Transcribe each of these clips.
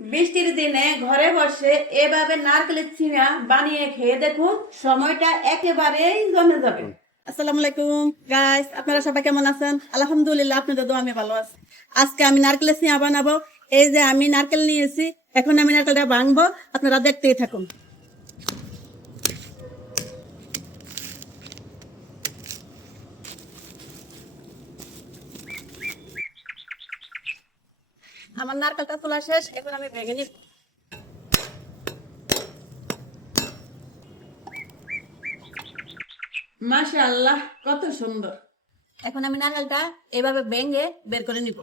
বৃষ্টির দিনে ঘরে বসে এভাবে নারকেলের চিড়া বানিয়ে খেয়ে দেখুন, সময়টা একেবারেই জমে যাবে। আসসালামু আলাইকুম গাইস, আপনারা সবাই কেমন আছেন? আলহামদুলিল্লাহ, আপনাদের দোয়া আমি ভালো আছি। আজকে আমি নারকেলের চিড়া বানাবো। এই যে আমি নারকেল নিয়েছি, এখন আমি নারকেলটা ভাঙবো, আপনারা দেখতেই থাকুন। আমার নারকেলটা তোলা শেষ, এখন আমি ভেঙে নিব। মাশাআল্লাহ, কত সুন্দর। এখন আমি নারকেলটা এভাবে ভেঙে বের করে নিব।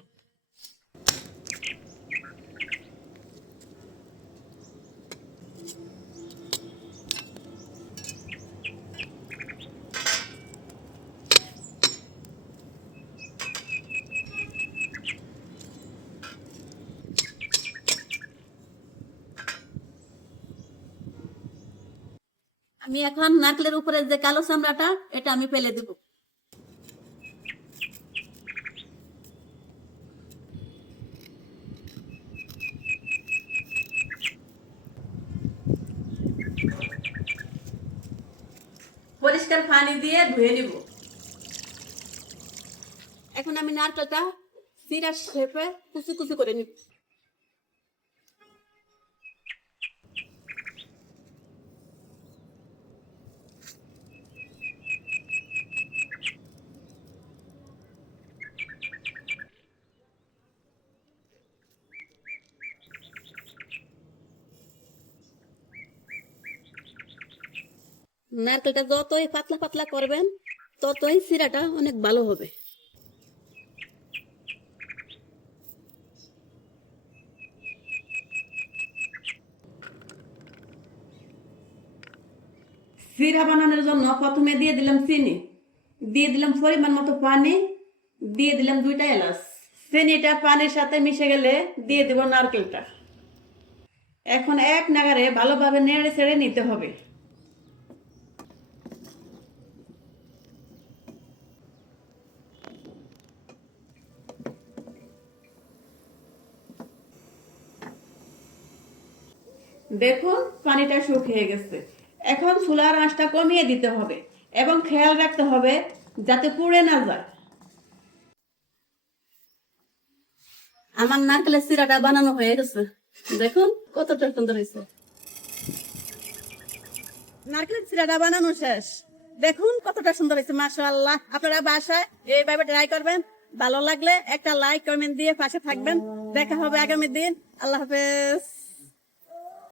আমি এখন নারকেলের উপরে যে কালো চামড়াটা, এটা আমি ফেলে দিব। পরিষ্কার পানি দিয়ে ধুয়ে নিব। এখন আমি নারকেলটা চিড়া শেপে কুচি কুচি করে নিব। নারকেলটা যতই পাতলা পাতলা করবেন, ততই চিড়াটা অনেক ভালো হবে। চিড়া বানানোর জন্য প্রথমে দিয়ে দিলাম চিনি, দিয়ে দিলাম পরিমাণ মতো পানি, দিয়ে দিলাম 2টা এলাচ। চিনিটা পানির সাথে মিশে গেলে দিয়ে দিব নারকেলটা। এখন এক নাগারে ভালোভাবে নেড়ে চেড়ে নিতে হবে। দেখুন, পানিটা শুকিয়ে গেছে। এখন চুলার আঁচটা কমিয়ে দিতে হবে এবং খেয়াল রাখতে হবে যাতে পুড়ে না যায়। আমার নারকেলের চিড়াটা বানানো হয়ে গেছে, দেখুন কতটা সুন্দর হয়েছে। নারকেলের চিড়াটা বানানো শেষ, দেখুন কতটা সুন্দর হয়েছে। মাশাআল্লাহ, আপনারা বাসায় এইভাবে ট্রাই করবেন। ভালো লাগলে একটা লাইক কমেন্ট দিয়ে পাশে থাকবেন। দেখা হবে আগামী দিন। আল্লাহ হাফেজ।